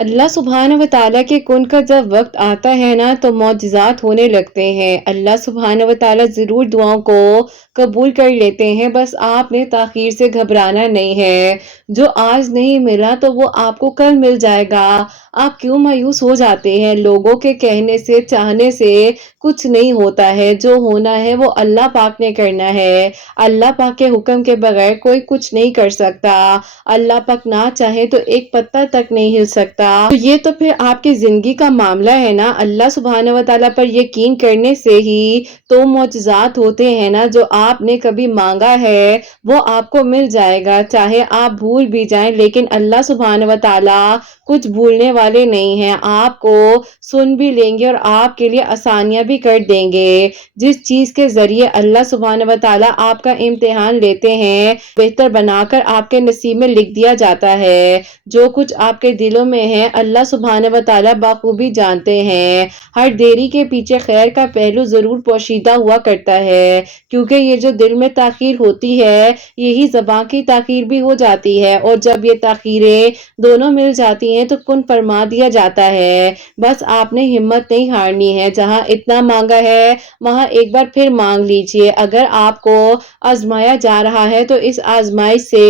اللہ सुबहान व ताला के कुन का जब वक्त आता है ना तो मौजज़ात होने लगते हैं। अल्लाह सुबहान व ताला ज़रूर दुआओं को कबूल कर लेते हैं, बस आपने ताख़ीर से घबराना नहीं है। जो आज नहीं मिला तो वो आपको कल मिल जाएगा। आप क्यों मायूस हो जाते हैं? लोगों के कहने से, चाहने से कुछ नहीं होता है। जो होना है वो अल्लाह पाक ने करना है। अल्लाह पाक के हुक्म के बगैर कोई कुछ नहीं कर सकता। अल्लाह पाक ना चाहे तो एक पत्ता तक नहीं हिल सकता। तो ये तो फिर आपकी जिंदगी का मामला है ना। अल्लाह सुब्हानहू व तआला पर यकीन करने से ही तो मौजज़ात होते हैं ना। जो आपने कभी मांगा है वो आपको मिल जाएगा, चाहे आप भूल भी जाएं, लेकिन अल्लाह सुब्हानहू व तआला कुछ भूलने वाले नहीं हैं। आपको सुन भी लेंगे और आपके लिए आसानियां भी कर देंगे। जिस चीज के जरिए अल्लाह सुब्हानहू व तआला आपका इम्तिहान लेते हैं, बेहतर बनाकर आपके नसीब में लिख दिया जाता है। जो कुछ आपके दिलों में है अल्लाह सुब्हानहू व तआला बाखूबी जानते हैं। हर देरी के पीछे खैर का पहलू जरूर पोशीदा हुआ करता है, क्योंकि ये जो दिल में ताखीर होती है यही ज़बां की ताखीर भी हो जाती है, और जब ये ताखीरें दोनों मिल जाती हैं तो कुन फरमा दिया जाता है। बस आपने हिम्मत नहीं हारनी है। जहां इतना मांगा है वहां एक बार फिर मांग लीजिए। अगर आपको आजमाया जा रहा है तो इस आजमाइश से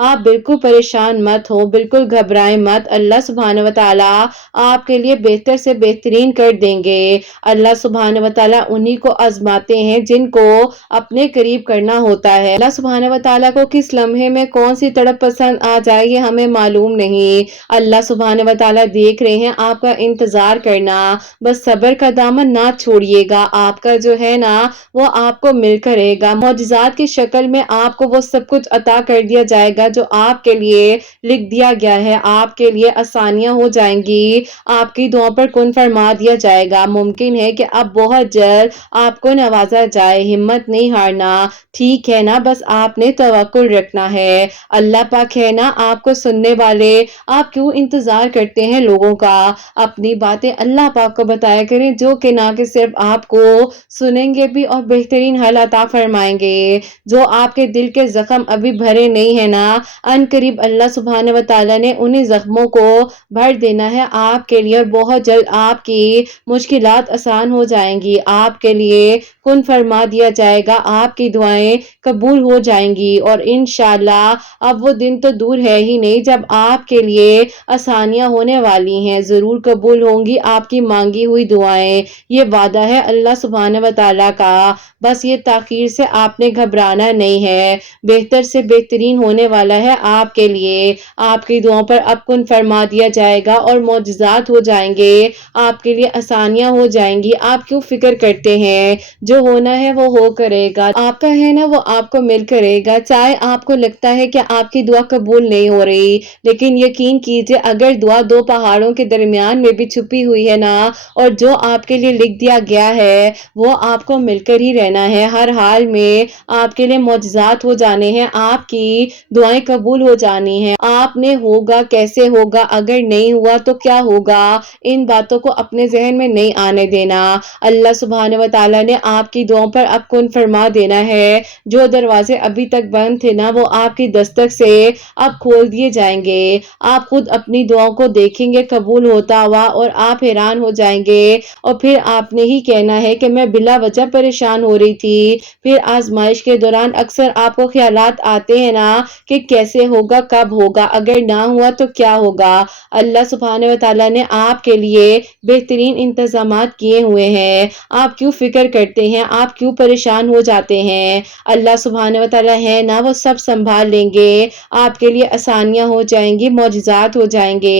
आप बिल्कुल परेशान मत हो, बिल्कुल घबराएं मत। अल्लाह सुब्हानहू व तआला आपके लिए बेहतर से बेहतरीन कर देंगे। अल्लाह सुब्हानहू व तआला उन्हीं को आजमाते हैं जिनको अपने करीब करना होता है। अल्लाह सुब्हानहू व तआला को किस लम्हे में कौन सी तड़प पसंद आ जाए ये हमें मालूम नहीं। अल्लाह सुब्हानहू व तआला देख रहे हैं आपका इंतजार करना। बस सब्र का दामन ना छोड़िएगा। आपका जो है ना वो आपको मिलकर रहेगा। मौजज़ात की शक्ल में आपको वो सब कुछ अता कर दिया जाएगा जो आपके लिए लिख दिया गया है। आपके लिए आसानियां हो जाएंगी। आपकी दुआ पर कुन फरमा दिया जाएगा। मुमकिन है कि अब बहुत जल्द आपको नवाजा जाए। हिम्मत नहीं हारना, ठीक है ना। बस आपने तवक्कुल रखना है। अल्लाह पाक है ना आपको सुनने वाले। आप क्यों इंतजार करते हैं लोगों का? अपनी बातें अल्लाह पाक को बताया करें, जो कि ना कि सिर्फ आपको सुनेंगे भी और बेहतरीन हल अता फरमाएंगे। जो आपके दिल के जख्म अभी भरे नहीं है ना, अन करीब अल्लाह सुब्हानहू व तआला ने उन्हीं जख्मों को भर देना है आपके लिए, और बहुत जल्द आपकी मुश्किलात आसान हो जाएंगी। आपके लिए कुन फरमा दिया जाएगा, आपकी दुआएं कबूल हो जाएंगी, और इंशाअल्लाह अब वो दिन तो दूर है ही नहीं जब आपके लिए आसानियां होने वाली हैं। जरूर कबूल होंगी आपकी मांगी हुई दुआएं। ये वादा है अल्लाह सुब्हानहू व तआला का। बस ये ताखीर से आपने घबराना नहीं है। बेहतर से बेहतरीन होने वाला है आपके लिए। आपकी दुआओं पर अब कुन फरमा दिया जाएगा और मौजज़ात हो जाएंगे। आपके लिए आसानियां हो जाएंगी। आप क्यों फिक्र करते हैं? जो होना है वो हो करेगा। आपका है ना वो आपको मिल करेगा। चाहे आपको लगता है कि आपकी दुआ कबूल नहीं हो रही, लेकिन यकीन कीजिए अगर दुआ दो पहाड़ों के दरमियान में भी छुपी हुई है ना, और जो आपके लिए लिख दिया गया है वो आपको मिलकर ही रहना है। हर हाल में आपके लिए मौजज़ात हो जाने हैं। आपकी दुआएं कबूल हो जानी है। आपने होगा कैसे होगा, अगर नहीं हुआ तो क्या होगा, इन बातों को अपने जहन में नहीं आने देना। अल्लाह सुब्हानहू व तआला ने आपकी दुआओं पर अब कुन फरमा देना है। जो दरवाजे अभी तक बंद थे ना वो आपकी दस्तक से अब खोल दिए जाएंगे। आप खुद अपनी दुआओं को देखेंगे कबूल होता हुआ और आप हैरान हो जाएंगे, और फिर आपने ही कहना है कि मैं बिला वजह परेशान हो रही थी। फिर आजमाइश के दौरान अक्सर आपको ख्यालात आते हैं ना कि कैसे होगा, कब होगा, अगर ना हुआ तो क्या होगा। अल्लाह सुब्हानहू व तआला ने आपके लिए बेहतरीन इंतजामात किए हुए हैं। आप क्यों फिक्र करते हैं? आप क्यों परेशान हो जाते हैं? अल्लाह सुब्हानहू व तआला है ना वो सब संभाल लेंगे। आपके लिए आसानियां हो जाएंगी, मौजज़ात हो जाएंगे।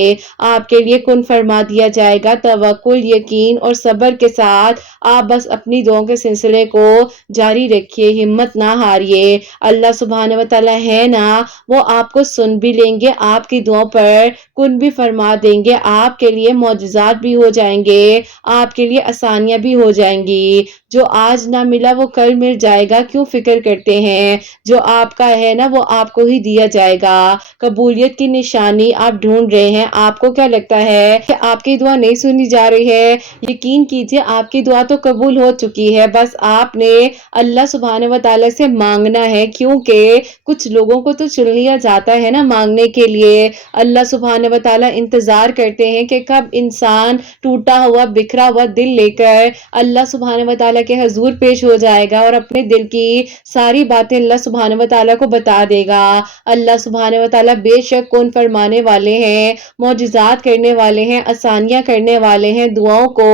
आपके लिए कुन फरमा दिया जाएगा। तवक्कुल, यकीन और सब्र के साथ आप बस अपनी दुआओं के सिलसिले को जारी रखिए। हिम्मत ना हारिए। अल्लाह सुब्हानहू व तआला है ना वो आपको सुन भी लेंगे। आपकी दुआओं पर कुन भी फरमा देंगे। आपके लिए मौजज़ात भी हो जाएंगे। आपके लिए आसानियां भी हो जाएंगी। जो आज ना मिला वो कल मिल जाएगा। क्यों फिक्र करते हैं? जो आपका है ना वो आपको ही दिया जाएगा। कबूलियत की निशानी आप ढूंढ रहे हैं। आपको क्या लगता है कि आपकी दुआ नहीं सुनी जा रही है? यकीन कीजिए आपकी दुआ तो कबूल हो चुकी है। बस आपने अल्लाह सुब्हानहू व तआला से मांगना है, क्योंकि कुछ लोगों को तो चुन लिया जाता है ना मांगने के लिए। अल्लाह सुब्हानहू व तआला इंतजार करते हैं कि कब इंसान टूटा हुआ बिखरा हुआ दिल लेकर अल्लाह सुब्हान व तआला के हजूर पेश हो जाएगा और अपने दिल की सारी बातें अल्लाह सुब्हान व तआला को बता देगा। अल्लाह सुब्हान व तआला बेशक कौन फरमाने वाले हैं, मौजिज़ात करने वाले हैं, आसानियां करने वाले हैं, दुआओं को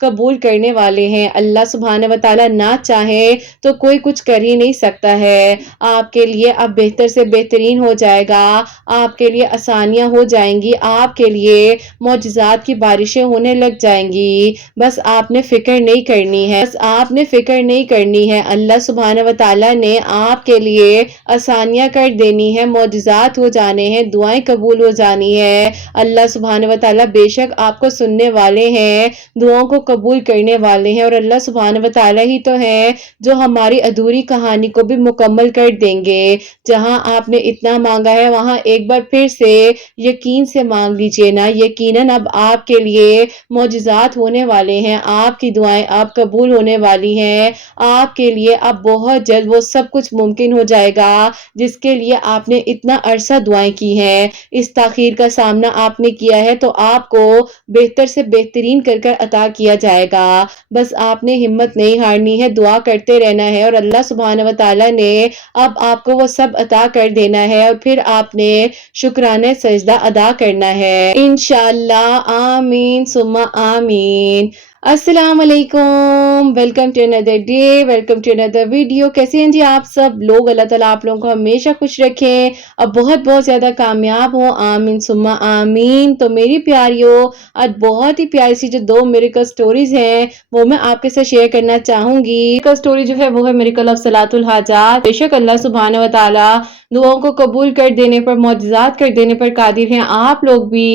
कबूल करने वाले हैं। अल्लाह सुब्हान व तआला ना चाहे तो कोई कुछ कर ही नहीं सकता है। आपके लिए अब बेहतर से बेहतरीन हो जाएगा, आपके लिए आसानियां हो जाएंगी, आपके लिए मौजिज़ात की बारिशें होने लग जाएंगी। बस आपने फिक्र नहीं करनी है, बस आपने फिक्र नहीं करनी है। अल्लाह सुब्हान व तआला ने आपके लिए आसानियां कर देनी है, मौजिज़ात हो जाने हैं, दुआएं कबूल हो जानी है। अल्लाह सुब्हान व तआला बेशक आपको सुनने वाले हैं, दुआओं को कबूल करने वाले हैं और अल्लाह सुब्हान व तआला ही तो है जो हमारी अधूरी कहानी को भी मुकम्मल कर देंगे। जहां आपने इतना मांगा है वहां एक बार फिर से यकीन से मांग लीजिए ना, यकीनन अब आपके लिए मौजिज़ात होने वाले हैं, आपकी दुआएं अब कबूल होने वाली हैं, आपके लिए अब बहुत जल्द वो सब कुछ मुमकिन हो जाएगा जिसके लिए आपने इतना अरसा दुआएं की हैं। इस ताखीर का सामना आपने किया है तो आपको बेहतर से बेहतरीन कर कर अता किया जाएगा। बस आपने हिम्मत नहीं हारनी है, दुआ करते रहना है और अल्लाह सुब्हान व तआला ने अब आपको वो सब अता कर देना है और फिर आपने शुक्राने सजदा अदा करना है इंशाअल्लाह। आमीन सुम्मा आमीन। अस्सलाम वालेकुम, welcome to another day, welcome to another video. कैसे हैं जी आप सब लोग? अल्लाह ताला आप लोगों को हमेशा खुश रखें और बहुत बहुत ज़्यादा कामयाब हो, आमीन सुम्मा आमीन। तो मेरी प्यारियों, आज बहुत ही प्यारी सी जो 2 मिरेकल स्टोरीज हैं वो मैं आपके साथ शेयर करना चाहूंगी। मिरेकल स्टोरी जो है वो है मिरेकल ऑफ सलातुल हाजात। बेशक अल्लाह सुब्हानहू व तआला दुआओं को कबूल कर देने पर, मौजिज़ात कर देने पर कादिर हैं। आप लोग भी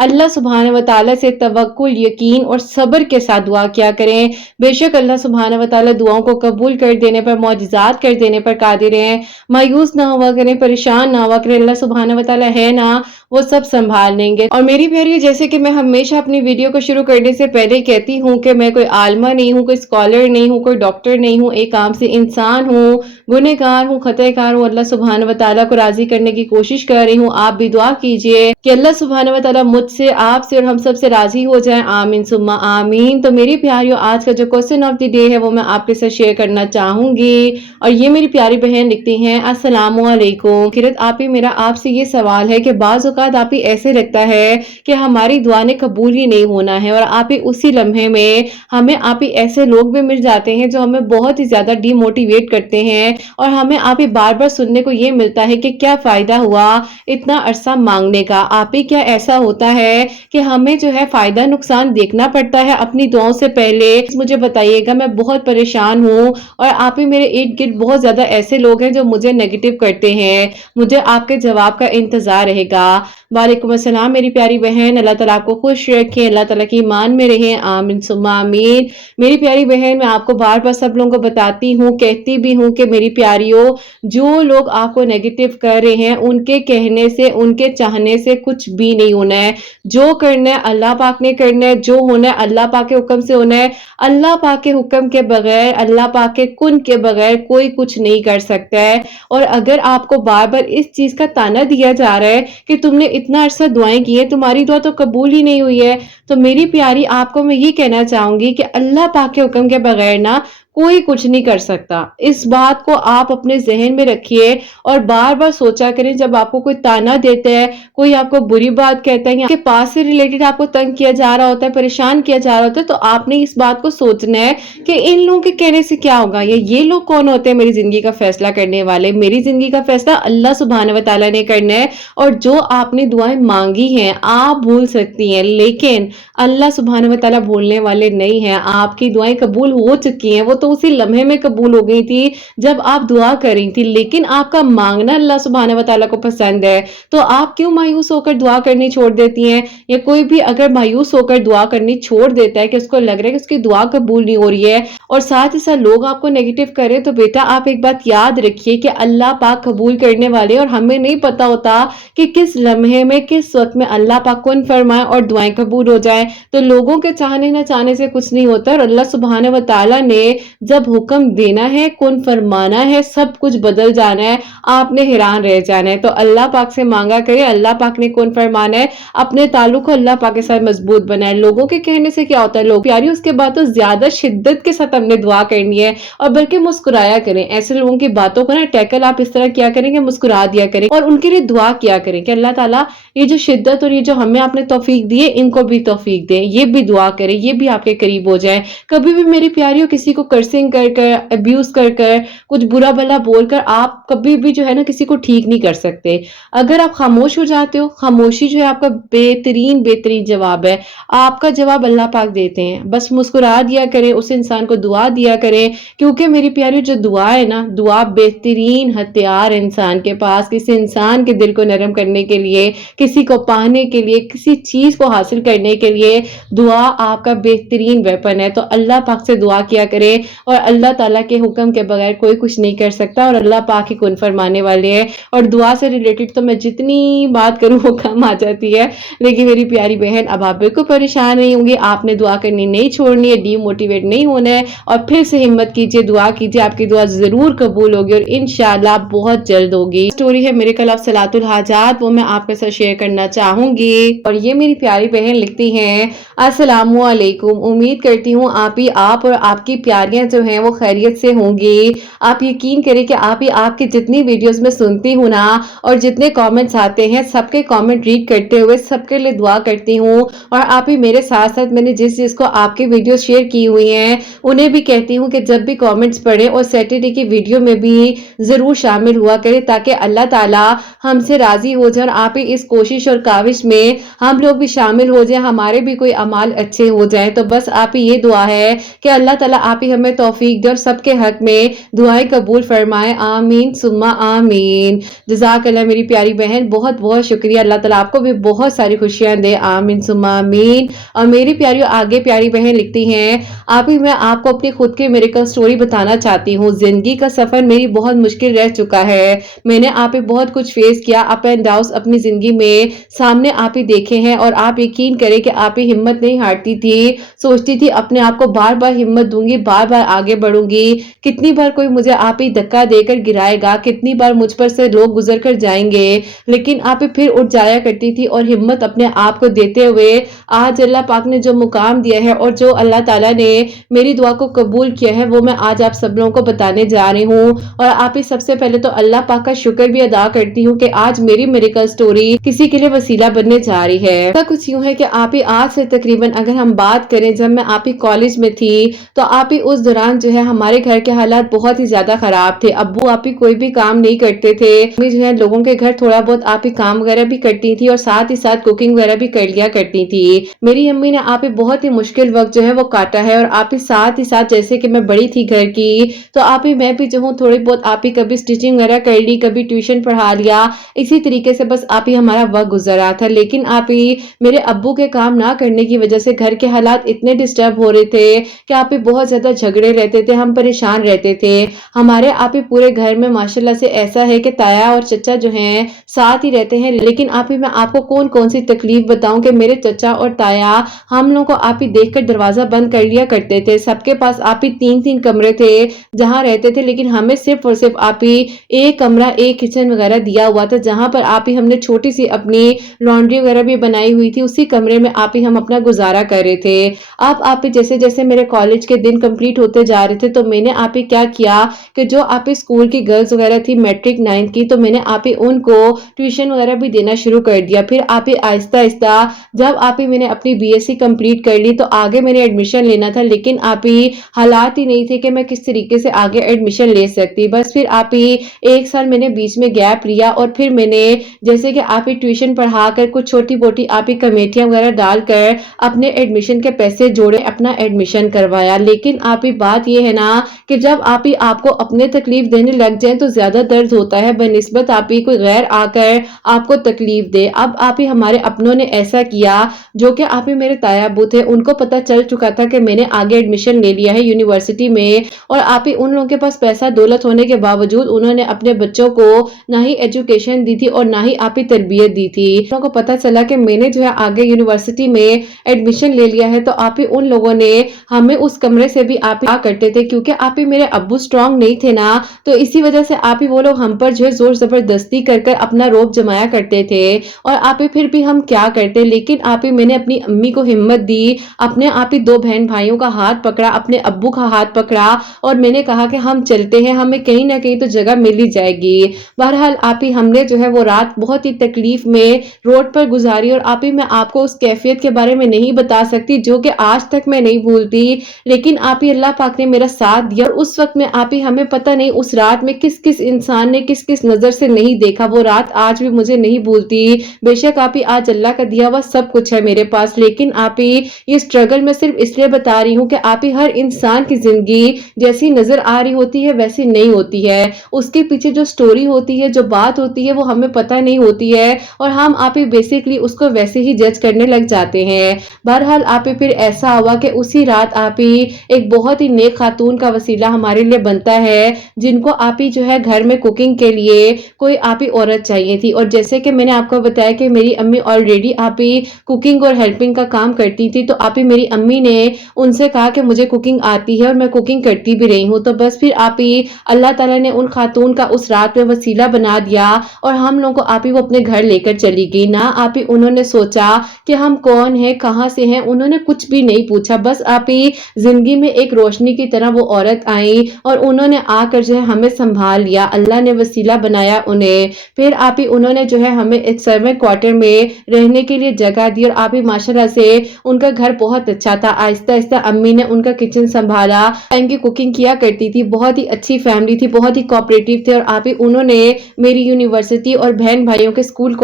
अल्लाह सुब्हानहू व तआला से तवक्कुल, यकीन और सब्र के साथ दुआ किया करें। बेशक अल्लाह सुब्हानहू व तआला दुआओं को कबूल कर देने पर, मौजिज़ात कर देने पर कादिर हैं। मायूस ना हुआ करें, परेशान ना हुआ करें, अल्लाह सुब्हानहू व तआला है ना, वो सब संभाल लेंगे। और मेरी प्यारी, जैसे कि मैं हमेशा अपनी वीडियो को शुरू करने से पहले कहती हूँ कि मैं कोई आलिमा नहीं हूँ, कोई स्कॉलर नहीं हूँ, कोई डॉक्टर नहीं हूँ, एक आम से इंसान हूँ, गुनहगार हूँ, खतएकार हूँ। अल्लाह सुब्हानहू व तआला को राजी करने की कोशिश कर रही हूँ। आप भी दुआ कीजिए कि अल्लाह सुब्हानहू व तआला मुझसे, आपसे और हम सब से राजी हो जाए, आमीन सुम्मा आमीन। तो मेरी प्यारियों, आज का जो क्वेश्चन ऑफ द डे है वो मैं आपके साथ शेयर करना चाहूंगी और ये मेरी प्यारी बहन लिखती हैं, अस्सलामु अलैकुम किरत आपी, मेरा आपसे ये सवाल है कि बाज़ औक़ात आप ही ऐसे लगता है कि हमारी दुआ ने कबूल ही नहीं होना है और आप ही उसी लम्हे में हमें आप ही ऐसे लोग भी मिल जाते हैं जो हमें बहुत ही ज्यादा डिमोटिवेट करते हैं और हमें आप ही बार बार सुनने को ये मिलता है कि क्या फायदा हुआ इतना अरसा मांगने का। आप ही क्या ऐसा होता है कि हमें जो है फायदा नुकसान देखना पड़ता है अपनी दुआओं से पहले? मुझे बताइएगा, मैं बहुत परेशान हूँ और आप ही मेरे इर्द गिर्द बहुत ज्यादा ऐसे लोग हैं जो मुझे नेगेटिव करते हैं। मुझे आपके जवाब का इंतजार रहेगा। वालेकुम अस्सलाम मेरी प्यारी बहन, अल्लाह ताला आपको खुश रखे, अल्लाह ताला की ईमान में रहे, आमीन सुम्मा आमीन। मेरी प्यारी बहन, मैं आपको बार बार सब लोगों को बताती हूँ, कहती भी हूँ कि मेरी प्यारियों, जो लोग आपको नेगेटिव कर रहे हैं उनके कहने से, उनके चाहने से कुछ भी नहीं होना है। जो करना है अल्लाह पाक ने करना है, जो होना है अल्लाह पाक के हुक्म से होना है। अल्लाह पाक के हुक्म के बगैर, अल्लाह पाक के कुन के बगैर कोई कुछ नहीं कर सकता है। और अगर आपको बार बार इस चीज का ताना दिया जा रहा है कि तुमने इतना अरसा दुआएं की है, तुम्हारी दुआ तो कबूल ही नहीं हुई है, तो मेरी प्यारी आपको मैं ये कहना चाहूंगी कि अल्लाह पाक के हुक्म के बगैर ना कोई कुछ नहीं कर सकता। इस बात को आप अपने जहन में रखिए और बार बार सोचा करें, जब आपको कोई ताना देता है, कोई आपको बुरी बात कहता है या आपके पास से रिलेटेड आपको तंग किया जा रहा होता है, परेशान किया जा रहा होता है, तो आपने इस बात को सोचना है कि इन लोगों के कहने से क्या होगा, ये लोग कौन होते हैं मेरी जिंदगी का फैसला करने वाले? मेरी जिंदगी का फैसला अल्लाह सुब्हानहू व तआला ने करना है। और जो आपने दुआएं मांगी हैं आप भूल सकती हैं, लेकिन अल्लाह सुब्हानहू व तआला भूलने वाले नहीं हैं। आपकी दुआएं कबूल हो चुकी हैं, वो तो उसी लम्हे में कबूल हो गई थी जब आप दुआ कर रही थी, लेकिन आपका मांगना अल्लाह सुब्हानहू व तआला को पसंद है। तो आप क्यों मायूस होकर दुआ करनी छोड़ देती हैं? या कोई भी अगर मायूस होकर दुआ करनी छोड़ देता है कि उसको लग रहा है कि उसकी दुआ कबूल नहीं हो रही है और साथ ही साथ लोग आपको नेगेटिव करें, तो बेटा आप एक बात याद रखिए कि अल्लाह पाक कबूल करने वाले, और हमें नहीं पता होता कि किस लम्हे में, किस वक्त में अल्लाह पाक कुन फरमाए और दुआएं कबूल हो जाए। तो लोगों के चाहने न चाहने से कुछ नहीं होता और अल्लाह सुब्हानहू व तआला ने جب حکم دینا ہے، کن فرمانا ہے، سب کچھ بدل جانا ہے، آپ نے حیران رہ جانا ہے۔ تو اللہ پاک سے مانگا کرے، اللہ پاک نے کن فرمانا ہے، اپنے تعلق کو اللہ پاک کے ساتھ مضبوط بنائے۔ لوگوں کے کہنے سے کیا ہوتا ہے، لوگ پیاری اس کے بعد تو زیادہ شدت کے ساتھ ہم نے دعا کرنی ہے اور بلکہ مسکرایا کریں۔ ایسے لوگوں کی باتوں کو نا ٹیکل آپ اس طرح کیا کریں کہ مسکرا دیا کریں اور ان کے لیے دعا کیا کریں کہ اللہ تعالیٰ یہ جو شدت اور یہ جو ہمیں آپ نے توفیق دی ہے، ان کو بھی توفیق دیں۔ یہ بھی دعا کریں، یہ بھی آپ کے قریب ہو جائے۔ کبھی بھی میری پیاریوں کسی کو کرسنگ کر کر، ابیوز کر کر، کچھ برا بھلا بول کر آپ کبھی بھی جو ہے نا کسی کو ٹھیک نہیں کر سکتے۔ اگر آپ خاموش ہو جاتے ہو، خاموشی جو ہے آپ کا بہترین جواب ہے۔ آپ کا جواب اللہ پاک دیتے ہیں۔ بس مسکرا دیا کریں، اس انسان کو دعا دیا کریں، کیونکہ میری پیاری جو دعا ہے نا، دعا بہترین ہتھیار انسان کے پاس، کسی انسان کے دل کو نرم کرنے کے لیے، کسی کو پانے کے لیے، کسی چیز کو حاصل کرنے کے لیے دعا آپ کا بہترین ویپن ہے۔ تو اللہ پاک سے دعا کیا کرے اور اللہ تعالیٰ کے حکم کے بغیر کوئی کچھ نہیں کر سکتا اور اللہ پاک ہی کن فرمانے والے ہیں۔ اور دعا سے ریلیٹڈ تو میں جتنی بات کروں وہ کم آ جاتی ہے، لیکن میری پیاری بہن اب آپ بالکل پریشان نہیں ہوں گی، آپ نے دعا کرنی نہیں چھوڑنی ہے، ڈی موٹیویٹ نہیں ہونا ہے اور پھر سے ہمت کیجئے، دعا کیجئے، آپ کی دعا ضرور قبول ہوگی اور انشاءاللہ بہت جلد ہوگی۔ سٹوری ہے میرے خلاف صلاۃ الحاجات، وہ میں آپ کے ساتھ شیئر کرنا چاہوں گی اور یہ میری پیاری بہن لکھتی ہیں، السلام علیکم، امید کرتی ہوں آپ اور آپ کی پیاریاں جو ہیں وہ خیریت سے ہوں گی۔ آپ یقین کریں کہ آپ کی جتنی ویڈیوز میں سنتی ہوں نا اور جتنے کامنٹس آتے ہیں، سب کے کامنٹ ریڈ کرتے ہوئے سب کے لیے دعا کرتی ہوں اور آپ ہی میرے ساتھ ساتھ میں نے جس کو آپ کی ویڈیوز شیئر کی ہوئی ہیں انہیں بھی کہتی ہوں کہ جب بھی کامنٹس پڑھیں اور سیٹرڈے کی ویڈیو میں بھی ضرور شامل ہوا کریں تاکہ اللہ تعالیٰ ہم سے راضی ہو جائے اور آپ ہی اس کوشش اور کاوش میں ہم لوگ بھی شامل ہو جائیں، ہمارے بھی کوئی اعمال اچھے ہو جائیں۔ تو بس آپ ہی یہ دعا ہے کہ اللہ تعالیٰ آپ ہی ہمیں توفیق دے اور سب کے حق میں دعائیں قبول فرمائے، آمین ثم آمین۔ جزاک اللہ میری پیاری بہن، بہت بہت شکریہ، اللہ تعالیٰ آپ کو بھی بہت ساری خوشیاں دے، آمین ثم آمین۔ اور میری پیاری آگے پیاری بہن لکھتی ہیں، آپ ہی میں آپ کو اپنی خود کے میریکل سٹوری بتانا چاہتی ہوں۔ زندگی کا سفر میری بہت مشکل رہ چکا ہے، میں نے آپ ہی بہت کچھ فیس کیا، اپ اینڈ ڈاؤنس اپنی زندگی میں سامنے آپ ہی دیکھے ہیں اور آپ یقین کریں کہ آپ ہی ہمت نہیں ہارتی تھی، سوچتی تھی اپنے آپ کو بار بار ہمت دوں گی، بار بار آگے بڑھوں گی، کتنی بار کوئی مجھے آپ ہی دھکا دے کر گرائے گا، کتنی بار مجھ پر سے لوگ گزر کر جائیں گے، لیکن آپ ہی پھر اٹھ جایا کرتی تھی اور ہمت اپنے آپ کو دیتے ہوئے آج اللہ پاک نے جو مقام دیا ہے اور جو اللہ تعالیٰ نے میری دعا کو قبول کیا ہے وہ میں آج آپ سب لوگوں کو بتانے جا رہی ہوں۔ اور آپ ہی سب سے پہلے تو اللہ پاک کا شکر بھی ادا کرتی ہوں کہ آج میری میریکل سٹوری کسی کے لیے وسیلہ بننے جا رہی ہے۔ ایسا کچھ یوں ہے کہ آپ ہی آج سے تقریباً اگر ہم بات کریں جب میں آپ ہی کالج میں تھی تو آپ ہی اس دوران جو ہے ہمارے گھر کے حالات بہت ہی زیادہ خراب تھے، ابو آپ ہی کوئی بھی کام نہیں کرتے تھے، امی جو ہے لوگوں کے گھر تھوڑا بہت آپ ہی کام وغیرہ بھی کرتی تھی اور ساتھ ہی ساتھ کوکنگ وغیرہ بھی کر لیا کرتی تھی۔ میری امی نے آپ ہی بہت ہی مشکل وقت جو ہے وہ کاٹا ہے اور آپ ہی ساتھ جیسے کہ میں بڑی تھی گھر کی تو آپ ہی میں بھی جو ہوں تھوڑی بہت آپ ہی کبھی سٹیچنگ وغیرہ کر لی، کبھی ٹیوشن پڑھا لیا، اسی طریقے سے بس آپ ہی ہمارا وقت گزر رہا تھا۔ لیکن آپ ہی میرے ابو کے کام نہ کرنے کی وجہ سے گھر کے حالات اتنے ڈسٹرب ہو رہے تھے کہ آپ ہی بہت زیادہ جھگڑے رہتے تھے، ہم پریشان رہتے تھے۔ ہمارے آپ ہی پورے گھر میں ماشاءاللہ سے ایسا ہے کہ تایا اور چچا جو ہیں ساتھ ہی رہتے ہیں، لیکن آپ ہی میں آپ کو کون سی تکلیف بتاؤں کہ میرے چچا اور تایا ہم لوگوں کو آپ ہی دیکھ کر دروازہ بند کر لیا کرتے تھے۔ سب کے پاس آپ ہی تین کمرے تھے جہاں رہتے تھے، لیکن ہمیں صرف اور صرف آپ ہی ایک کمرہ، ایک کچن وغیرہ دیا ہوا تھا جہاں پر آپ ہی ہم نے چھوٹی سی اپنی لانڈری وغیرہ بھی بنائی ہوئی تھی، اسی کمرے میں آپ ہی ہم اپنا گزارا کر رہے تھے۔ اب آپ ہی جیسے میرے کالج کے دن کمپلیٹ ہوتے جا رہے تھے تو میں نے آپ ہی کیا کیا کہ جو آپ ہی اسکول کی گرلز وغیرہ تھی میٹرک 9 کی، تو میں نے آپ ہی ان کو ٹیوشن وغیرہ بھی دینا شروع کر دیا۔ پھر آپ ہی آہستہ آہستہ جب آپ ہی میں نے اپنی بی ایس سی کمپلیٹ کر لی تو آگے میں نے ایڈمیشن لینا تھا، لیکن آپ ہی حالات ہی نہیں تھے کہ میں کس طریقے سے آگے ایڈمیشن لے سکتی۔ بس پھر آپ ہی 1 سال میں نے بیچ میں گیپ لیا اور پھر میں نے جیسے کہ آپ ہی ٹیوشن پڑھا کر کچھ چھوٹی موٹی آپ ہی کمیٹیاں وغیرہ ڈال کر اپنے ایڈمیشن کے پیسے جوڑے، اپنا ایڈمیشن کروایا۔ لیکن آپ ہی بات یہ ہے نا کہ جب آپ ہی آپ کو اپنے تکلیف دینے لگ جائیں تو زیادہ درد ہوتا ہے بنسبت آپ ہی کوئی غیر آ کر آپ کو تکلیف دے۔ اب آپ ہی ہمارے اپنوں نے ایسا کیا جو کہ آپ ہی میرے تایا ابو تھے، ان کو پتہ چل چکا تھا کہ میں نے آگے ایڈمیشن لے لیا ہے یونیورسٹی میں، اور آپ ہی ان لوگوں کے پاس پیسہ دولت ہونے کے باوجود انہوں نے اپنے بچوں کو نہ ہی ایجوکیشن دی تھی اور نہ ہی آپ ہی تربیت دی تھی۔ ان لوگوں کو پتہ چلا کہ میں نے جو ہے آگے یونیورسٹی میں ایڈمیشن لے لیا ہے تو آپ ہی ان لوگوں نے ہمیں اس کمرے سے بھی آپ करते थे, क्योंकि आप ही मेरे अब्बू स्ट्रांग नहीं थे ना, तो इसी वजह से आप ही वो लोग हम पर जो है जोर जबरदस्ती कर कर अपना रोब जमाया करते थे। और आप ही फिर भी हम क्या करते, लेकिन आप ही मैंने अपनी अम्मी को हिम्मत दी, अपने आप ही दो बहन भाइयों का हाथ पकड़ा, अपने अब्बू का हाथ पकड़ा और मैंने कहा कि हम चलते हैं, हमें कहीं ना कहीं तो जगह मिल ही जाएगी। बहरहाल आप ही हमने जो है वो रात बहुत ही तकलीफ में रोड पर गुजारी। और आप ही मैं आपको उस कैफियत के बारे में नहीं बता सकती जो कि आज तक मैं नहीं भूलती, लेकिन आप ही अल्लाह पाक ने मेरा साथ दिया। और उस वक्त में आप ही हमें पता नहीं उस रात में किस किस इंसान ने किस किस नजर से नहीं देखा, वो रात आज भी मुझे नहीं भूलती। बेशक आप ही आज अल्लाह का दिया हुआ सब कुछ है मेरे पास, लेकिन आप ही ये स्ट्रगल मैं सिर्फ इसलिए बता रही हूँ कि आप ही हर इंसान की जिंदगी जैसी नजर आ रही होती है वैसी नहीं होती है, उसके पीछे जो स्टोरी होती है, जो बात होती है, वो हमें पता नहीं होती है और हम आप ही बेसिकली उसको वैसे ही जज करने लग जाते हैं। बहरहाल आप ही फिर ऐसा हुआ कि उसी रात आप ही एक बहुत ही नेक खातून का वसीला हमारे लिए बनता है, जिनको आप ही जो है घर में कुकिंग के लिए कोई आप ही औरत चाहिए थी। और जैसे कि मैंने आपको बताया कि मेरी अम्मी ऑलरेडी आप ही कुकिंग और हेल्पिंग का काम करती थी, तो आप ही मेरी अम्मी ने उनसे कहा कि मुझे कुकिंग आती है और मैं कुकिंग करती भी रही हूँ। तो बस फिर आप ही अल्लाह ताला ने उन खातून का उस रात में वसीला बना दिया और हम लोगों को आप ही वो अपने घर लेकर चली गई ना। आप ही उन्होंने सोचा कि हम कौन है, कहाँ से हैं, उन्होंने कुछ भी नहीं पूछा, बस आप ही जिंदगी में एक रोशनी की तरह वो औरत आई और उन्होंने आकर जो है हमें संभाल लिया, अल्लाह ने वसीला बनाया उन्हें। फिर आप ही उन्होंने जो है हमें एक सर्वेंट क्वार्टर में रहने के लिए जगह दी और आप ही माशाल्लाह से उनका घर बहुत अच्छा था। आहिस्ता आहिस्ता अम्मी ने उनका किचन संभाला, टाइम की कुकिंग किया करती थी, बहुत ही अच्छी फैमिली थी, बहुत ही कोऑपरेटिव थे। और आप ही उन्होंने मेरी यूनिवर्सिटी और बहन भाइयों के स्कूल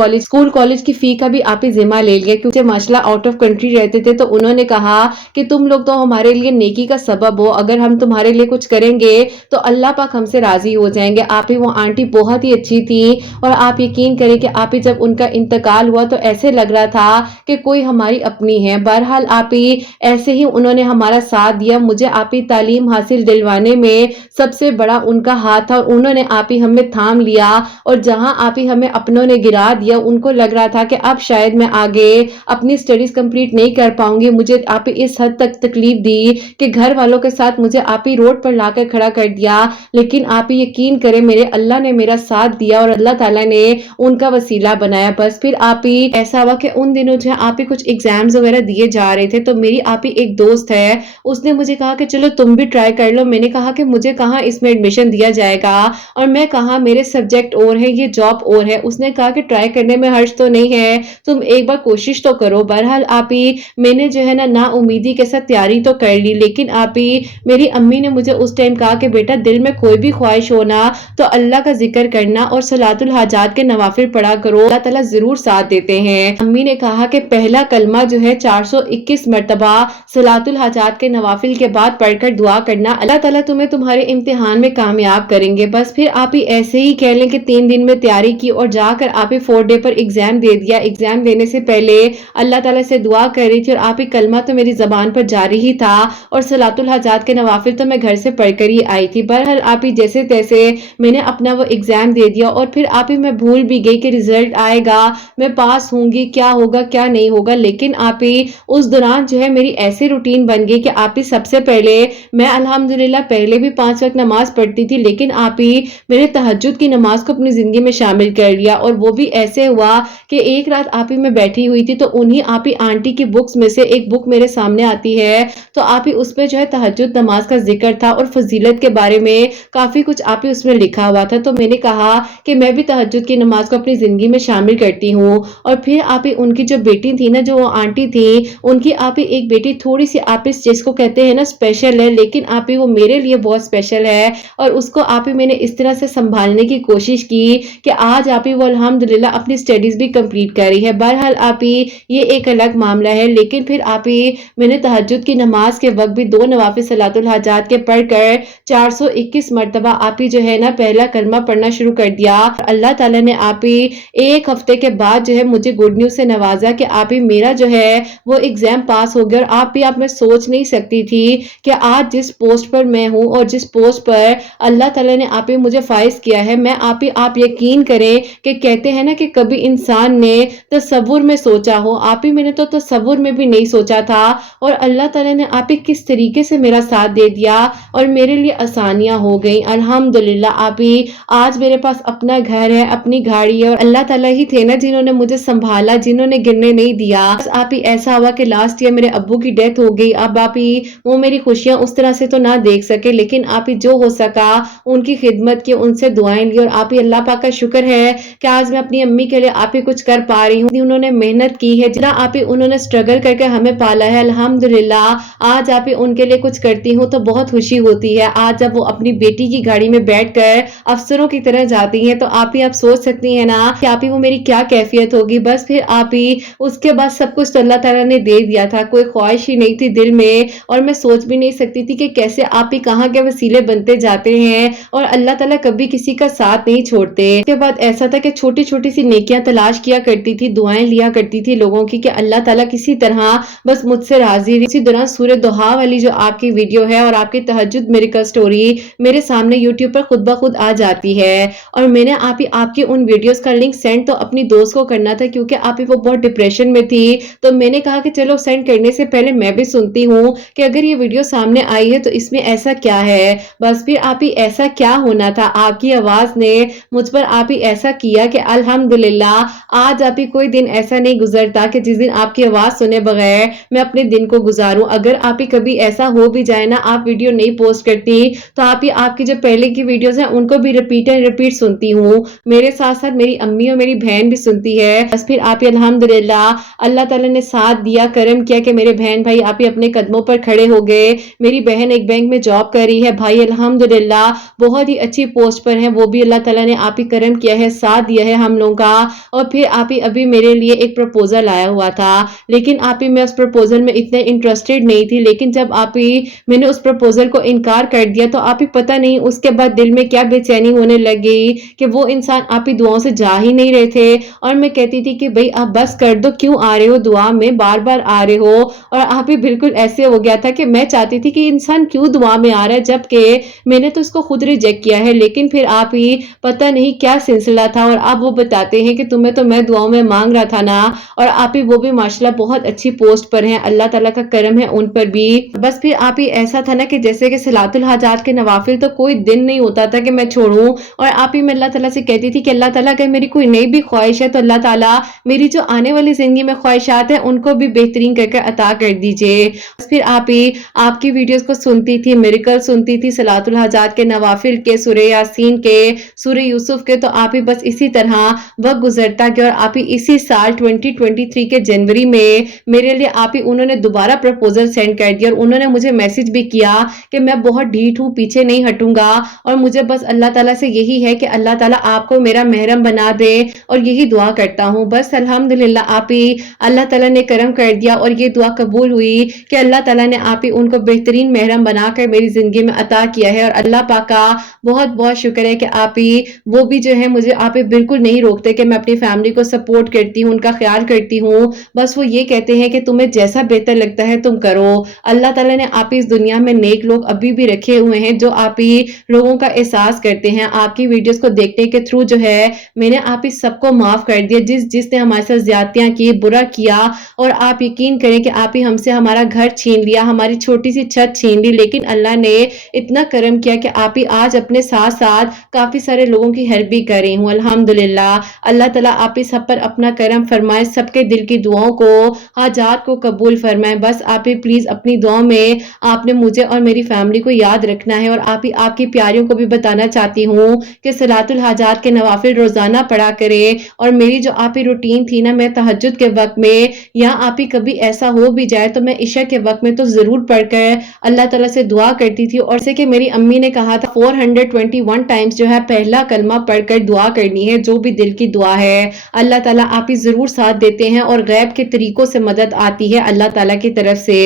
कॉलेज की फी का भी आप ही जिम्मा ले लिया, क्योंकि माशाल्लाह आउट ऑफ कंट्री रहते थे। तो उन्होंने कहा कि तुम लोग तो हमारे लिए नेकी का सबब हो, अगर हम तुम्हारे लिए कुछ करेंगे तो अल्लाह पाक हमसे राजी हो जाएंगे। आप ही वो आंटी बहुत ही अच्छी थी और आप यकीन करें कि आप ही जब उनका इंतकाल हुआ तो ऐसे लग रहा था कि कोई हमारी अपनी है। बहरहाल आप ही ऐसे ही उन्होंने हमारा साथ दिया, मुझे आप ही तालीम हासिल दिलवाने में सबसे बड़ा उनका हाथ था और उन्होंने आप ही हमें थाम लिया। और जहां आप ही हमें अपनों ने गिरा दिया, उनको लग रहा था कि अब शायद मैं आगे अपनी स्टडीज कंप्लीट नहीं कर पाऊंगी, मुझे आप ही इस हद तक तकलीफ दी कि घर वालों के साथ मुझे आप ही रोड पर लाकर खड़ा कर दिया। लेकिन आप ही यकीन करें मेरे अल्लाह ने मेरा साथ दिया और अल्लाह ताला ने उनका वसीला बनाया। बस फिर आप ही ऐसा हुआ कि उन दिनों जो है आप ही कुछ एग्जाम्स वगैरह दिए जा रहे थे, तो मेरी आप ही एक दोस्त है, उसने मुझे कहा कि चलो तुम भी ट्राई कर लो। मैंने कहा कि मुझे कहाँ इसमें एडमिशन दिया जाएगा और मैं कहाँ, मेरे सब्जेक्ट और है, ये जॉब और है। उसने कहा कि ट्राई करने में हर्ज तो नहीं है, तुम एक बार कोशिश तो करो। बहरहाल आप ही मैंने जो है ना उम्मीदी के साथ तैयारी तो कर ली, लेकिन आप ही मेरी अम्मी ने मुझे उस टाइम कहा कि बेटा दिल में कोई भी ख्वाहिश हो ना तो अल्लाह का जिक्र करना और सलातुल हाजात के नवाफिल पढ़ा करो, अल्लाह ताला जरूर साथ देते हैं। अम्मी ने कहा कि पहला कलमा जो है 421 मरतबा सलातुल हाजात के नवाफिल के बाद पढ़कर दुआ करना, अल्लाह ताला तुम्हें तुम्हारे इम्तिहान में कामयाब करेंगे। बस फिर आप ही ऐसे ही कह लें कि 3 दिन में तैयारी की और जाकर आप ही 4 डे पर एग्जाम दे दिया। एग्जाम देने से पहले अल्लाह ताला से दुआ कर रही थी और आप ही कलमा तो मेरी जबान पर जारी ही था और सलातुल हाजात के नवाफिल तो मैं घर से पढ़कर ही आई थी। बहरहाल आप ही जैसे तैसे मैंने अपना वो एग्जाम दे दिया और फिर आप ही मैं भूल भी गई कि रिजल्ट आएगा, मैं पास होंगी, क्या होगा क्या नहीं होगा। लेकिन आप ही उस दौरान जो है मेरी ऐसी रूटीन बन गई कि आप ही सबसे पहले मैं अल्हम्दुलिल्लाह पहले भी 5 वक्त नमाज पढ़ती थी, लेकिन आप ही मैंने तहज्जुद की नमाज को अपनी जिंदगी में शामिल कर लिया। और वो भी ऐसे हुआ कि एक रात आप ही मैं बैठी हुई थी तो उन्हीं आप ही आंटी की बुक्स में से एक बुक मेरे सामने आती है, तो आप ही उसमें जो है तहज्जुद नमाज का जिक्र था और फजीलत के बारे में काफी कुछ आप ही उसमें लिखा हुआ था। तो मैंने कहा कि मैं भी तहज्जुद की नमाज को अपनी जिंदगी में शामिल करती हूँ। और फिर आप ही उनकी जो बेटी थी ना, जो वो आंटी थी, उनकी आप ही एक बेटी थोड़ी सी आप इस जिसको कहते हैं ना स्पेशल है, लेकिन आप ही वो मेरे लिए बहुत स्पेशल है और उसको आप ही मैंने इस तरह से संभालने की कोशिश की कि आज आप ही वो अल्हम्दुलिल्लाह अपनी स्टडीज भी कंप्लीट कर रही है। बहरहाल आप ही ये एक अलग मामला है, लेकिन फिर आप ही मैंने तहज्जुद की नमाज के वक्त भी 2 नवाफिल सलातुल हाजात के पढ़कर 421 मरतबा आप ही जो है ना पहला कलमा पढ़ना शुरू कर दिया। अल्लाह ताला ने आप ही एक हफ्ते के बाद जो है मुझे गुड न्यूज से नवाजा कि आप ही मेरा जो है वो एग्जाम पास हो गया। और आप भी आप मैं सोच नहीं सकती थी कि आज जिस पोस्ट पर मैं हूँ और जिस पोस्ट पर अल्लाह ताला ने आप ही मुझे फाइज किया है, मैं आप यकीन करें कि कहते हैं ना कि कभी इंसान ने तसव्वुर में सोचा हो, आप ही मैंने तो तसव्वुर में भी नहीं सोचा था। और अल्लाह ताला ने आप ही किस तरीके से मेरा मेरा साथ दे दिया और मेरे लिए आसानियां हो गई। अल्हम्दुलिल्लाह आप ही, आज मेरे पास अपना घर है, अपनी गाड़ी है और अल्लाह ताला ही थे ना जिन्होंने मुझे संभाला, जिन्होंने गिरने नहीं दिया। बस आप ही ऐसा हुआ कि लास्ट ईयर मेरे अब्बू की डेथ हो गई। अब आप ही वो मेरी खुशियां उस तरह से तो ना देख सके, लेकिन आप ही जो हो सका उनकी खिदमत की, उनसे दुआएं ली और आप ही अल्लाह पाक का शुक्र है कि आज मैं अपनी अम्मी के लिए आप ही कुछ कर पा रही हूँ। उन्होंने मेहनत की है, जितना आप ही उन्होंने स्ट्रगल करके हमें पाला है, अल्हम्दुलिल्लाह आज आप ही उनके लिए कुछ करती हूँ तो बहुत खुशी होती है। आज जब वो अपनी बेटी की गाड़ी में बैठकर अफसरों की तरह जाती हैं तो आप ही आप सोच सकती हैं ना कि आप ही वो मेरी क्या कैफियत होगी। बस फिर आप ही उसके बाद सब कुछ तो अल्लाह ताला ने दे दिया था, कोई ख्वाहिश ही नहीं थी दिल में और मैं सोच भी नहीं सकती थी कि कैसे आप ही कहाँ के वसीले बनते जाते हैं और अल्लाह ताला कभी किसी का साथ नहीं छोड़ते। उसके बाद ऐसा था कि छोटी छोटी सी नेकियां तलाश किया करती थी, दुआएं लिया करती थी लोगों की कि अल्लाह ताला किसी तरह बस मुझसे राजी रहे। इसी दौरान सूरह दुहा वाली जो आपकी वीडियो है और आपकी तहज्जुद मिरेकल स्टोरी मेरे सामने यूट्यूब पर खुद ब खुद आ जाती है और मैंने आप ही आपकी उन वीडियोस का लिंक सेंड तो अपनी दोस्त को करना था क्योंकि आप ही वो बहुत डिप्रेशन में थी। तो मैंने कहा कि चलो सेंड करने से पहले मैं भी सुनती हूँ कि अगर ये वीडियो सामने आई है तो इसमें ऐसा क्या है। बस फिर आप ही ऐसा क्या होना था, आपकी आवाज ने मुझ पर आप ही ऐसा किया कि अल्हम्दुलिल्लाह आज आप ही कोई दिन ऐसा नहीं गुजरता कि जिस दिन आपकी आवाज सुने बगैर मैं अपने दिन को गुजारूं। अगर आप ही कभी ऐसा हो भी जाए ना आप वीडियो नहीं पोस्ट करती तो आप ही आपकी जो पहले की वीडियोस हैं उनको भी रिपीट एंड रिपीट सुनती हूँ। मेरे साथ साथ मेरी अम्मी और मेरी बहन भी सुनती है। बस फिर आप ही अल्हम्दुलिल्लाह अल्लाह ताला ने साथ दिया, करम किया कि मेरे बहन भाई आप ही अपने कदमों पर खड़े हो गए। मेरी बहन एक बैंक में जॉब कर रही है, भाई अल्हम्दुलिल्लाह बहुत ही अच्छी पोस्ट पर है, वो भी अल्लाह ताला ने आप ही करम किया है, साथ दिया है हम लोगों का। और फिर आप ही अभी मेरे लिए एक प्रपोजल आया हुआ था, लेकिन आप ही मैं उस प्रपोजल में इतने इंटरेस्टेड नहीं थी। लेकिन जब आप ही मैंने उस प्रपोजल को इनकार कर दिया तो आप ही पता नहीं उसके बाद दिल में क्या बेचैनी होने लग गई कि वो इंसान आप ही दुआओं से जा ही नहीं रहे थे। और मैं कहती थी कि भाई आप बस कर दो, क्यों आ रहे हो दुआ में, बार बार आ रहे हो। और आप ही बिल्कुल ऐसे हो गया था कि मैं चाहती थी कि इंसान क्यों दुआ में आ रहा है जबकि मैंने तो इसको खुद रिजेक्ट किया है। लेकिन फिर आप ही पता नहीं क्या सिलसिला था और अब वो बताते हैं कि तुम्हें तो मैं दुआओं में मांग रहा था ना। और आप ही वो भी माशाल्लाह बहुत अच्छी पोस्ट पर हैं, अल्लाह ताला का करम है उन पर भी। बस फिर आप ही ऐसा था ना कि जैसे कि सलातुल हाजात के नवाफिल तो कोई दिन नहीं होता था कि मैं छोड़ूं। और आप ही मैं अल्लाह ताला से कहती थी कि अल्लाह ताला अगर मेरी कोई नई भी ख्वाहिश है तो अल्लाह ताला मेरी जो आने वाली जिंदगी में ख्वाहिशात है उनको भी बेहतरीन करके अता कर दीजिए। फिर आप ही आपकी वीडियोस को सुनती थी, मिरेकल सुनती थी, सलातुल हाजात के नवाफिल के, सूरह यासीन के, सूरह यूसुफ के। तो आप ही बस इसी तरह वक्त गुजरता गया और आप ही इसी साल 2023 के जनवरी में मेरे लिए आप ही उन्होंने दोबारा प्रपोजल सेंड कर दिया और उन्होंने मुझे मैसेज भी किया कि मैं बहुत ढीठ हूँ, पीछे नहीं हटूंगा और मुझे बस अल्लाह ताला से यही है कि अल्लाह ताला आपको मेरा महरम बना दे और यही दुआ करता हूँ। बस अल्हम्दुलिल्लाह आप ही अल्लाह ताला ने करम कर दिया और ये दुआ कबूल हुई कि अल्लाह ताला ने आप ही उनको बेहतरीन महरम बनाकर मेरी जिंदगी में अता किया है। और अल्लाह पाक का बहुत बहुत शुक्र है कि आप ही वो भी जो है मुझे आप ही बिल्कुल नहीं रोकते कि मैं अपनी फैमिली को सपोर्ट करती हूँ, उनका ख्याल करती हूँ। बस वो ये कहते हैं कि तुम्हें जैसा बेहतर लगता है तुम करो। अल्लाह ताला ने आप ही इस दुनिया में नेक लोग अभी भी रखे हुए हैं जो आप ही लोगों का एहसास करते हैं। आपकी वीडियोस को देखने के थ्रू जो है मैंने आप ही सबको माफ कर दिया जिसने हमारे साथ ज्यादतियां की, बुरा किया। और आप यकीन करें कि आप ही हमसे हमारा घर छीन लिया, हमारी छोटी सी छत छीन ली, लेकिन अल्लाह ने इतना करम किया कि आप ही आज अपने साथ साथ काफी सारे लोगों की हेल्प भी कर रही हूँ अल्हम्दुलिल्लाह। अल्लाह ताला आप ही सब पर अपना करम फरमाए, सबके दिल की दुआओं को, हाजात को कबूल फरमाए। बस आप ही प्लीज अपनी दुआओं में आपने मुझे और मेरी फैमिली को याद रखना है। और आप ही आपकी प्यारियों को भी बताना चाहती हूँ कि सलातुल हाजात के नवाफिल रोजाना पढ़ा करे। और मेरी जो आप ही रूटीन थी ना, मैं तहज्जुद के वक्त में या आप ही कभी ऐसा हो भी जाए तो मैं इशा के वक्त में तो जरूर पढ़कर अल्लाह ताला से दुआ करती थी। और जैसे कि मेरी अम्मी ने कहा था 421 टाइम्स जो है पहला कलमा पढ़कर दुआ करनी है, जो भी दिल की दुआ है। अल्लाह ताला आप ही जरूर साथ देते हैं और गैब के तरीकों से मदद आती है अल्लाह ताला की तरफ से।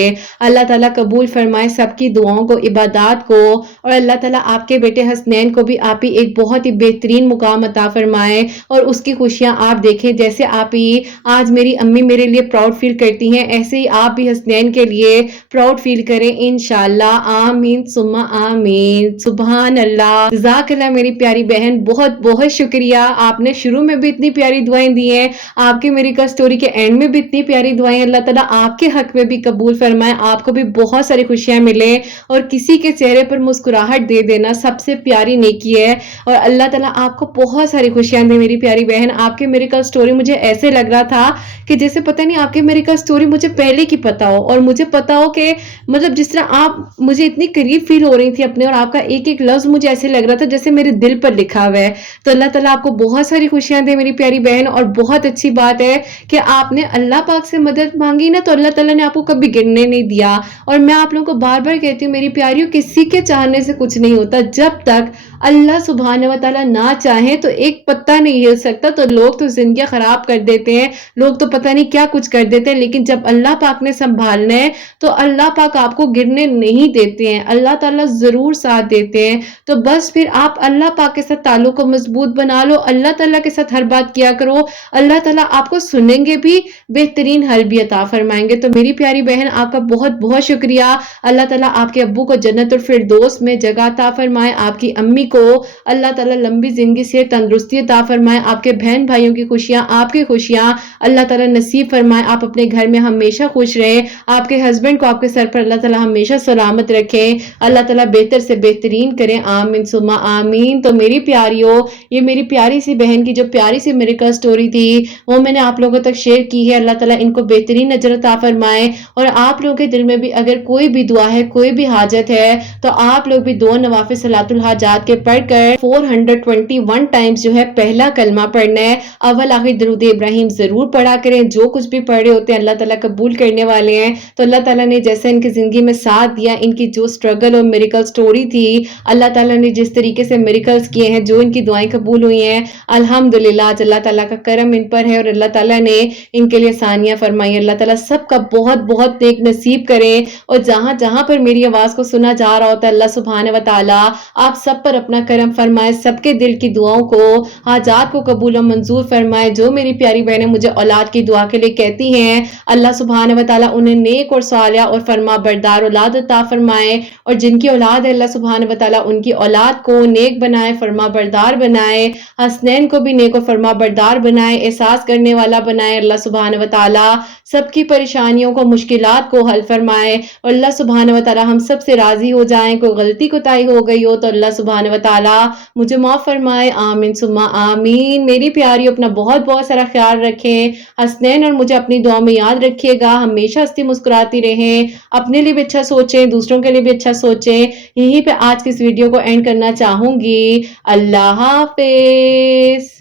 अल्लाह ताला कबूल फरमाए सबकी दुआओं को, इबादत को। और अल्लाह ताला आपके बेटे हसनैन को भी आप ही एक बहुत ही बेहतरीन मुकाम अता फरमाए और उसकी खुशियां आप देखें। जैसे आप ही आज मेरी अम्मी मेरे लिए प्राउड फील करती हैं, ऐसे ही आप भी हसनैन के लिए प्राउड फील करें इंशाल्लाह। आमीन सुम्मा आमीन। सुभान अल्लाह, जज़ाकल्लाह मेरी प्यारी बहन, बहुत बहुत शुक्रिया। आपने शुरू में भी इतनी प्यारी दुआएं दी हैं, आपकी मेरी स्टोरी के एंड में भी इतनी प्यारी दुआएं। अल्लाह ताला आपके हक में भी कबूल फरमाए, आपको भी बहुत सारी खुशियाँ मिले और किसी के चेहरे पर मुस्कुराहट दे देना सबसे प्यारी नेकी है। और अल्लाह ताला आपको बहुत सारी खुशियाँ दे मेरी प्यारी बहन। आपके मिरेकल स्टोरी मुझे ऐसे लग रहा था कि जैसे पता नहीं आपके मिरेकल स्टोरी मुझे पहले की पता हो, और मुझे पता हो कि मतलब जिस तरह आप मुझे इतनी करीब फील हो रही थी अपने, और आपका एक-एक लफ्ज़ मुझे ऐसे लग रहा था जैसे मेरे दिल पर लिखा हुआ है। तो अल्लाह ताला आपको बहुत सारी खुशियाँ दे मेरी प्यारी बहन। और बहुत अच्छी बात है कि आपने अल्लाह पाक से मदद माँगी ना, तो अल्लाह ताला ने आपको कभी गिरने नहीं दिया। और मैं आप लोगों को बार-बार कहती हूँ मेरी प्यारियों, किसी के चाहने से कुछ नहीं होता। जब तक अल्लाह सुब्हानहू व तआला ना चाहे तो एक पत्ता नहीं हिल सकता। तो लोग तो ज़िंदगियाँ ख़राब कर देते हैं, लोग तो पता नहीं क्या कुछ कर देते हैं, लेकिन जब अल्लाह पाक ने सँभालना है तो अल्लाह पाक आपको गिरने नहीं देते हैं, अल्लाह ताला ज़रूर साथ देते हैं। तो बस फिर आप अल्लाह पाक के साथ ताल्लुक़ को मज़बूत बना लो, अल्लाह ताला के साथ हर बात किया करो, अल्लाह ताला आपको सुनेंगे भी, बेहतरीन हल भी अता फ़रमाएँगे। तो मेरी प्यारी बहन आपका बहुत-बहुत शुक्रिया। अल्लाह ताला आपके अब्बू को जन्नतुल फ़िरदौस में जगह अता फ़रमाए, आपकी अम्मी को अल्लाह ताला लंबी ज़िंदगी से तंदुरुस्ती अता फ़रमाए, आपके बहन-भाइयों की खुशियाँ, आपकी खुशियाँ अल्लाह ताला नसीब फ़रमाए, आप अपने घर में हमेशा खुश रहें, आपके हस्बैंड को आपके सर पर अल्लाह ताला हमेशा सलामत रखें, अल्लाह ताला बेहतर से बेहतरीन करें, आमीन सुम्मा आमीन। तो मेरी प्यारियों, ये मेरी प्यारी सी बहन की जो प्यारी सी मिरेकल स्टोरी थी वो मैंने आप लोगों तक शेयर की है। अल्लाह ताला इनको बेहतरीन अजर अता फ़रमाए। और आप लोगों के दिल में भी अगर कोई भी दुआ है, कोई भी हाजत है, तो आप लोग भी 2 नवाफिल सलातुल हाजात के पढ़कर 421 टाइम्स जो है पहला कलमा पढ़ना है। अव्वल आखिर दरूद इब्राहिम ज़रूर पढ़ा करें। जो कुछ भी पढ़ रहे होते हैं अल्लाह ताला कबूल करने वाले हैं। तो अल्लाह ताला ने जैसे इनकी ज़िंदगी में साथ दिया, इनकी जो स्ट्रगल और मिरेकल स्टोरी थी, अल्लाह ताला ने जिस तरीके से मिरेकल्स किए हैं, जो इनकी दुआएं कबूल हुई हैं, अल्हम्दुलिल्लाह आज अल्लाह ताला का करम इन पर है और अल्लाह ताला ने इनके लिए आसानियां फरमाई। अल्लाह ताला सबका बहुत-बहुत नेक नसीब करे। और जहां-जहां पर मेरी आवाज़ को सुना जा रहा होता है, अल्लाह सुब्हानहू व तआला आप सब पर अपना करम फरमाए, सबके दिल की दुआओं को, हाजात को कबूल और मंजूर फरमाए। जो मेरी प्यारी बहनें मुझे औलाद की दुआ के लिए कहती हैं, अल्लाह सुब्हानहू व तआला उन्हें नेक और सालिहा और फरमाबरदार औलाद अता फरमाए। और जिनकी औलाद है अल्लाह सुब्हानहू व तआला उनकी औलाद को नेक बनाए, फरमाबरदार बनाए, हसनैन को भी नेक और फरमाबरदार बनाए, एहसास करने वाला बनाए। अल्लाह सुब्हानहू व तआला सबकी परेशानियों को, मुश्किलात को हल फरमाए। और अल्लाह सुब्हानहू व तआला हम सब से राज़ी हो जाएं। कोई गलती कोताही हो गई हो तो अल्लाह सुब्हानहू व तआला मुझे माफ़ फरमाए, आमीन सुम्मा आमीन। मेरी प्यारी अपना बहुत-बहुत सारा ख्याल रखें, हसनैन और मुझे अपनी दुआ में याद रखिएगा, हमेशा हंसती मुस्कुराती रहें, अपने लिए भी अच्छा सोचें, दूसरों के लिए भी अच्छा सोचें। यहीं पे आज की इस वीडियो को एंड करना चाहूँगी। अल्लाह हाफ़िज़।